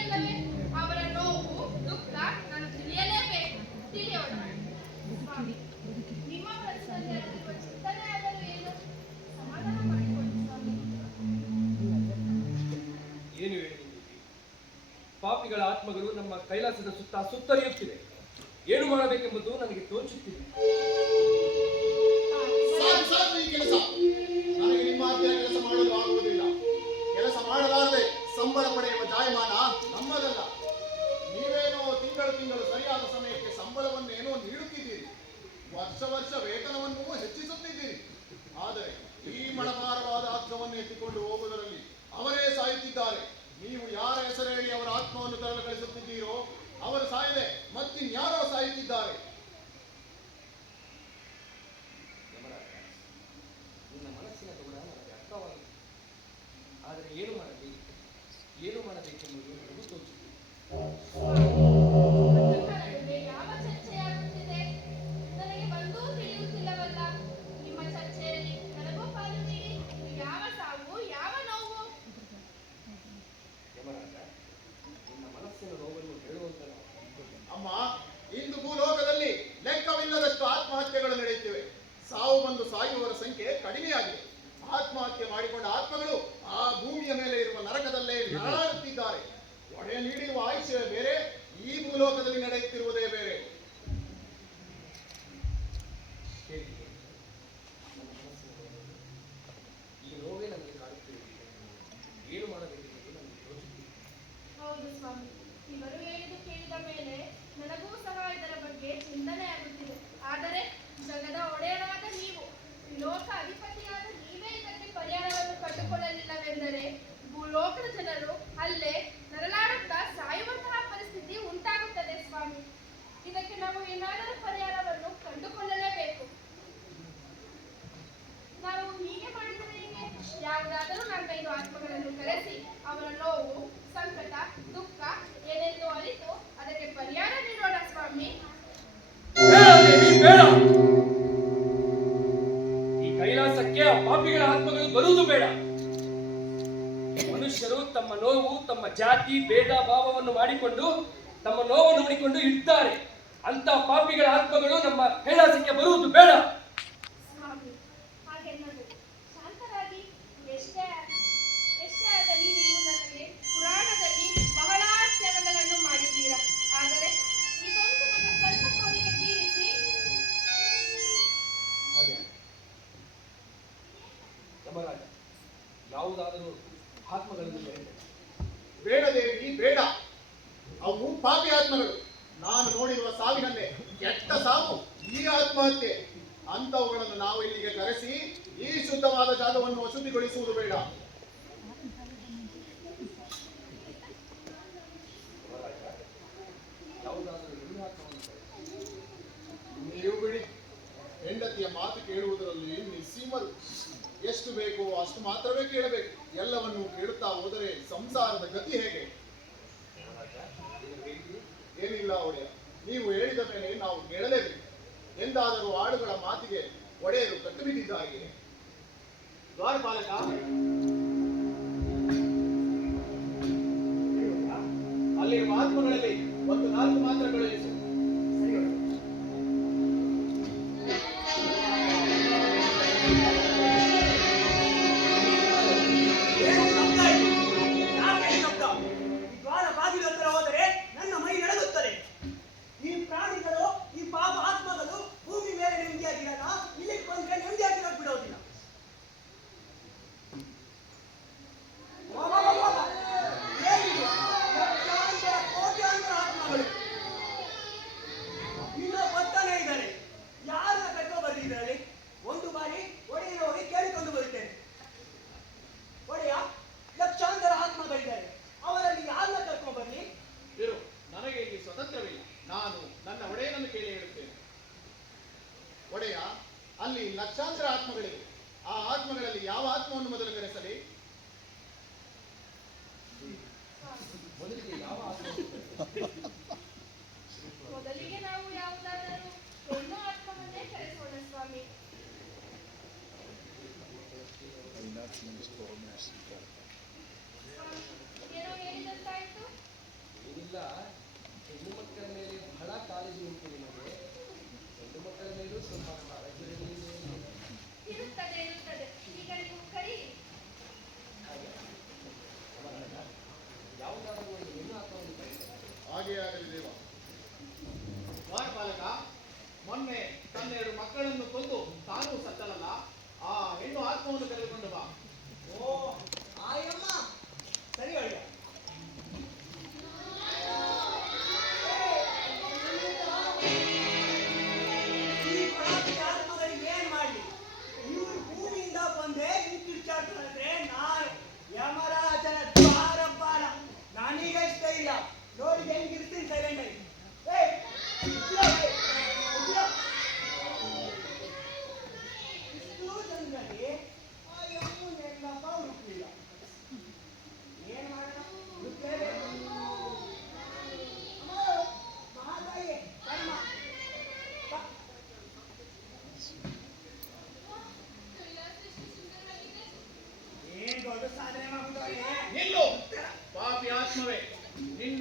ಅಲ್ಲವೇ? ಅವರ ನೋವು ದುಃಖ ನಾನು ತಿಳಿಯಲೇಬೇಕು. ತಿಳಿಯೋಣ. ಸ್ವಾಮಿ, ನಿಮ್ಮ ಮನಸ್ಸಿನಲ್ಲಿ ಅಲ್ಲಿರುವ ಚಿಂತನೆ ಆದರೂ ಏನು? ಸಮಾಧಾನ ಮಾಡಿಕೊಳ್ಳಿ ಸ್ವಾಮಿ. ಏನು ಹೇಳಿದ್ದೀರಿ? ಪಾಪಿಗಳ ಆತ್ಮಗಳು ನಮ್ಮ ಕೈಲಾಸದ ಸುತ್ತ ಸುತ್ತರಿಯುತ್ತಿವೆ. ಏನು ಮಾಡಬೇಕೆಂಬುದು ನನಗೆ ತೋಚುತ್ತಿದೆ. ಕೆಲಸ ನನಗೆ ನಿಮ್ಮ ಆಜ್ಞೆಯ ಕೆಲಸ ಮಾಡಲು ಆಗುವುದಿಲ್ಲ. ಕೆಲಸ ಮಾಡಲಾರದೆ ಸಂಬಳ ಪಡೆಯುವ ಜಾಯಮಾನ ನಮ್ಮದಲ್ಲ. ನೀವೇನೋ ತಿಂಗಳು ಸರಿಯಾದ ಸಮಯಕ್ಕೆ ಸಂಬಳವನ್ನೇನೋ ನೀಡುತ್ತಿದ್ದೀರಿ. ವರ್ಷ ವೇತನವನ್ನು ಹೆಚ್ಚಿಸುತ್ತಿದ್ದೀರಿ. ಆದರೆ ಈ ಮಣಭಾರವಾದ ಆತ್ಮವನ್ನು ಎತ್ತಿಕೊಂಡು ಹೋಗುವುದರಲ್ಲಿ ಅವರೇ ಸಾಯುತ್ತಿದ್ದಾರೆ. ನೀವು ಯಾರ ಹೆಸರು ಹೇಳಿ ಅವರ ಆತ್ಮವನ್ನು ತರಲು ಕಳಿಸುತ್ತಿದ್ದೀರೋ ಅವರು ಸಾಯದೆ ಮತ್ತಿನ್ಯಾರೋ ಸಾಯುತ್ತಿದ್ದಾರೆ. ನಿನ್ನ ಮನಸ್ಸಿನ ಕೂಡ ನನಗೆ ಅರ್ಥವಾಗುತ್ತದೆ. ಆದರೆ ಏನು ಮಾಡಬೇಕೆಂಬುದು ನನಗೂ ತೋಚುತ್ತಿದೆ. ಯಾವ ಚರ್ಚೆಯಾಗುತ್ತಿದೆ ನನಗೆ ಬಂದೂ ತಿಳಿಯುತ್ತಿಲ್ಲವಲ್ಲ. ನಿಮ್ಮ ಚರ್ಚೆಯಲ್ಲಿ ನನಗೂ ಪಾಲು ನೀಡಿ. ಯಾವ ಸಾವು, ಯಾವ ನೋವು? ಯಮರಾಜ, ನಿನ್ನ ಮನಸ್ಸಿನ ನೋವನ್ನು ಹೇಳುವಂತ ಅಮ್ಮ, ಇಂದು ಭೂಲೋಕದಲ್ಲಿ ಲೆಕ್ಕವಿಲ್ಲದಷ್ಟು ಆತ್ಮಹತ್ಯೆಗಳು ನಡೆಯುತ್ತಿವೆ. ಸಾವು ಬಂದು ಸಾಯುವವರ ಸಂಖ್ಯೆ ಕಡಿಮೆಯಾಗಿದೆ. ಆತ್ಮಹತ್ಯೆ ಮಾಡಿಕೊಂಡ ಆತ್ಮಗಳು ಆ ಭೂಮಿಯ ಮೇಲೆ ಇರುವ ನರಕದಲ್ಲೇ ನರಳುತ್ತಿದ್ದಾರೆ. ಒಡೆಯ ನೀಡಿರುವ ಆಯುಷ್ಯವೇ ಬೇರೆ, ಈ ಭೂಲೋಕದಲ್ಲಿ ನಡೆಯುತ್ತಿರುವುದೇ ಬೇರೆ. ಈ ನೋವೇ ನನಗೆ ಕಾಡುತ್ತಿರುವುದು. ಏನು ಮಾಡಬೇಕೆಂಬುದು ನನಗೆ ತೋಚುತ್ತಿದೆ. ಹೌದು ಸ್ವಾಮಿ, ಇವರು ಹೇಳಿದ್ದು ಕೇಳಿದ ಮೇಲೆ ನನಗೂ ಸಹ ಇದರ ಬಗ್ಗೆ ಚಿಂತನೆ ಆಗುತ್ತಿದೆ. ಆದರೆ ಜಗದ ಒಡೆಯರಾದ ನೀವು, ಲೋಕ ಅಧಿಪತಿಯಾದ ನೀವೇ ಇದಕ್ಕೆ ಪರಿಹಾರವನ್ನು ಕಂಡುಕೊಳ್ಳಲಿಲ್ಲವೆಂದರೆ ಭೂಲೋಕದ ಜನರು ಅಲ್ಲೇ ನರಳಾಡುತ್ತಾ ಸಾಯುವಂತಹ ಪರಿಸ್ಥಿತಿ ಉಂಟಾಗುತ್ತದೆ ಸ್ವಾಮಿ. ಇದಕ್ಕೆ ನಾವು ಏನಾದರೂ ಪರಿಹಾರವನ್ನು ಕಂಡುಕೊಳ್ಳಲೇಬೇಕು. ನಾವು ಹೀಗೆ ಮಾಡಿದರೆ ಹೇಗೆ? ಯಾವುದಾದರೂ 4-5 ಆತ್ಮಗಳನ್ನು ಕರೆಸಿ ಅವರ ನೋವು, ಸಂಕಟ, ದುಃಖ ಏನೆಂದು ಅರಿತು ಅದಕ್ಕೆ ಪರಿಹಾರ ನೀಡೋಣ ಸ್ವಾಮಿ. ಬೇಡ. ಈ ಕೈಲಾಸಕ್ಕೆ ಆ ಪಾಪಿಗಳ ಆತ್ಮಗಳು ಬರುವುದು ಬೇಡ. ಮನುಷ್ಯರು ತಮ್ಮ ನೋವು, ತಮ್ಮ ಜಾತಿ ಭೇದ ಭಾವವನ್ನು ಮಾಡಿಕೊಂಡು ತಮ್ಮ ನೋವನ್ನು ನೋಡಿಕೊಂಡು ಇರ್ತಾರೆ. ಅಂತ ಪಾಪಿಗಳ ಆತ್ಮಗಳು ನಮ್ಮ ಕೈಲಾಸಕ್ಕೆ ಬರುವುದು ಬೇಡ. ಸ್ವಾಮಿ, ಹಾಗೆನ್ನೋದು ಶಾಂತರಾಗಿ. ಎಷ್ಟೇ ಆಗಲಿ ನೀವು ನನಗೆ ಪುರಾಣದಲ್ಲಿ ಬಹಳ ತ್ಯಾಗಗಳನ್ನು ಮಾಡಿದ್ದೀರಾ. ಆದರೆ ಇದೊಂದು ನನ್ನ ಸಣ್ಣ ಕೋರಿಕೆ ತೀರಿಸಿ. ಹಾಗೆ ಯಮರಾಜ, ಯಾವುದಾದರೂ ಆತ್ಮಗಳನ್ನು ಬೇಡ ದೇವಿ, ಬೇಡ. ಅವು ಪಾಪಿ ಆತ್ಮಗಳು. ನಾನು ನೋಡಿರುವ ಸಾವಿನಲ್ಲೇ ಕೆಟ್ಟ ಸಾವು ಈ ಆತ್ಮಹತ್ಯೆ. ಅಂತವುಗಳನ್ನು ನಾವು ಇಲ್ಲಿಗೆ ಕರೆಸಿ ಈ ಶುದ್ಧವಾದ ಜಾಗವನ್ನು ಅಶುದ್ಧಿಗೊಳಿಸುವುದು ಬೇಡ. ನೀವು ಬಿಡಿ. ಹೆಂಡತಿಯ ಮಾತು ಕೇಳುವುದರಲ್ಲಿ ನಿಸ್ಸೀಮರು. ಎಷ್ಟು ಬೇಕೋ ಅಷ್ಟು ಮಾತ್ರವೇ ಕೇಳಬೇಕು. ಎಲ್ಲವನ್ನೂ ಕೇಳುತ್ತಾ ಹೋದರೆ ಸಂಸಾರದ ಗತಿ ಹೇಗೆ? ಏನಿಲ್ಲ ಒಡೆಯ, ನೀವು ಹೇಳಿದ ಮೇಲೆ ನಾವು ಕೇಳಲೇಬೇಕು. ಎಂದಾದರೂ ಆಡುಗಳ ಮಾತಿಗೆ ಒಡೆಯರು ಕಟ್ಟು ಬಿಟ್ಟಿದ್ದಾರೆ. ದ್ವಾರಪಾಲಕ, ಅಲ್ಲಿರುವ ಆತ್ಮಗಳಲ್ಲಿ 4 ಮಾತ್ರಗಳು ಹೆಸರು.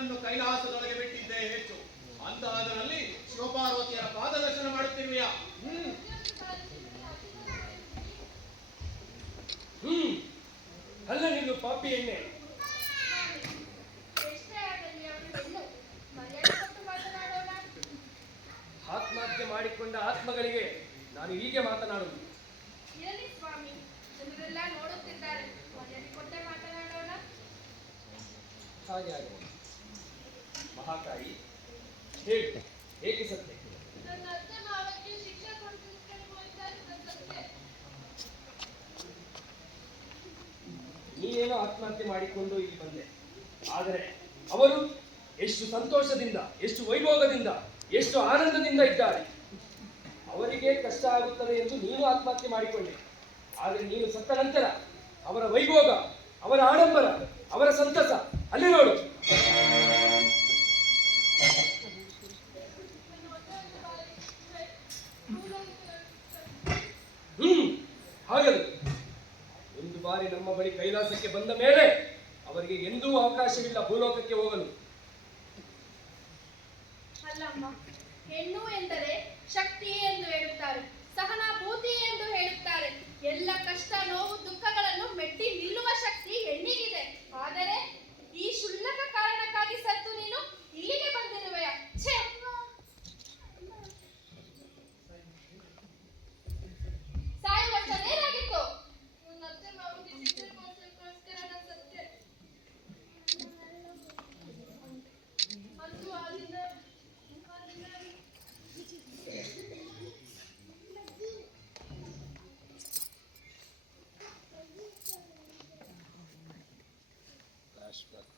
ನನ್ನನ್ನು ಕೈಲಾಸದೊಳಗೆ ಬಿಟ್ಟಿದ್ದೇ ಹೆಚ್ಚು. ಅಂತಹದರಲ್ಲಿ ಶಿವಪಾರ್ವತಿಯರ ಪಾದದರ್ಶನ ಮಾಡುತ್ತಿರುವೆಯಾ? ಅಲ್ಲ ನೀನು ಪಾಪಿ ಎಣ್ಣೆ. ಎಷ್ಟೇ ಆಗಲಿ ಅವನು ಹೆಣ್ಣು, ಮರ್ಯಾದೆ ಕೊಟ್ಟು ಮಾತನಾಡೋಣ. ಆತ್ಮಹತ್ಯೆ ಮಾಡಿಕೊಂಡ ಆತ್ಮಗಳಿಗೆ ನಾನು ಹೀಗೆ ಮಾತನಾಡುವುದು. ಇರಲಿ ಸ್ವಾಮಿ, ಜನರೆಲ್ಲ ನೋಡುತ್ತಿದ್ದಾರೆ, ಮರ್ಯಾದೆ ಕೊಟ್ಟೆ ಮಾತನಾಡೋಣ. ಹಾಗೆ ಆಗಲಿ. ಮಹಾಕಾಯಿ, ಹೇಳು, ಏಕೆ ಸತ್ಯ? ನನ್ನ ಅತ್ತೆ ಮಾವಕ್ಕೆ ಶಿಕ್ಷೆ ಕೊಡಿಸಿಕೊಂಡು ಹೋಗಿದ್ದಾರೆ ಸತ್ಯ. ನೀನೇನೋ ಆತ್ಮಹತ್ಯೆ ಮಾಡಿಕೊಂಡು ಇಲ್ಲಿ ಬಂದೆ, ಆದರೆ ಅವರು ಎಷ್ಟು ಸಂತೋಷದಿಂದ, ಎಷ್ಟು ವೈಭೋಗದಿಂದ, ಎಷ್ಟು ಆನಂದದಿಂದ ಇದ್ದಾರೆ. ಅವರಿಗೆ ಕಷ್ಟ ಆಗುತ್ತದೆ ಎಂದು ನೀನು ಆತ್ಮಹತ್ಯೆ ಮಾಡಿಕೊಂಡೆ. ಆದರೆ ನೀನು ಸತ್ತ ನಂತರ ಅವರ ವೈಭೋಗ, ಅವರ ಆಡಂಬರ, ಅವರ ಸಂತಸ ಅಲ್ಲಿ ನೋಡು. ಹಾಗದು ಒಂದು ಬಾರಿ ನಮ್ಮ ಬಳಿ ಕೈಲಾಸಕ್ಕೆ ಬಂದ ಮೇಲೆ ಅವರಿಗೆ ಎಂದೂ ಅವಕಾಶವಿಲ್ಲ ಭೂಲೋಕಕ್ಕೆ ಹೋಗಲು. ಅಲ್ಲಮ್ಮ, ಹೆಣ್ಣು ಎಂದರೆ ಶಕ್ತಿ ಎಂದು ಹೇಳುತ್ತಾರೆ, ಸಹನಾಭೂತಿ ಎಂದು ಹೇಳುತ್ತಾರೆ. ಎಲ್ಲ ಕಷ್ಟ, ನೋವು, ದುಃಖಗಳನ್ನು ಮೆಟ್ಟಿ ನಿಲ್ಲುವ ಶಕ್ತಿ ಹೆಣ್ಣಿಗಿದೆ. ಆದರೆ ಈ ಕ್ಷುಲ್ಲಕ ಕಾರಣಕ್ಕಾಗಿ ಸತ್ತು ನೀನು ಇಲ್ಲಿಗೆ ಬಂದಿರುವೆಯ? ಛೇ! ಸಾಯುವ ಏನಾಗಿತ್ತು? ನನ್ನ ಅತ್ತೆ ಮಾವನಿಗೆ ಶಿಕ್ಷೆ ಕೊಡಿಸೋಕ್ಕೋಸ್ಕರ ನಾನು ಸತ್ತೆ. ಅಂತೂ ಆ ದಿನ ಫ್ಲಾಶ್ಬ್ಯಾಕ್.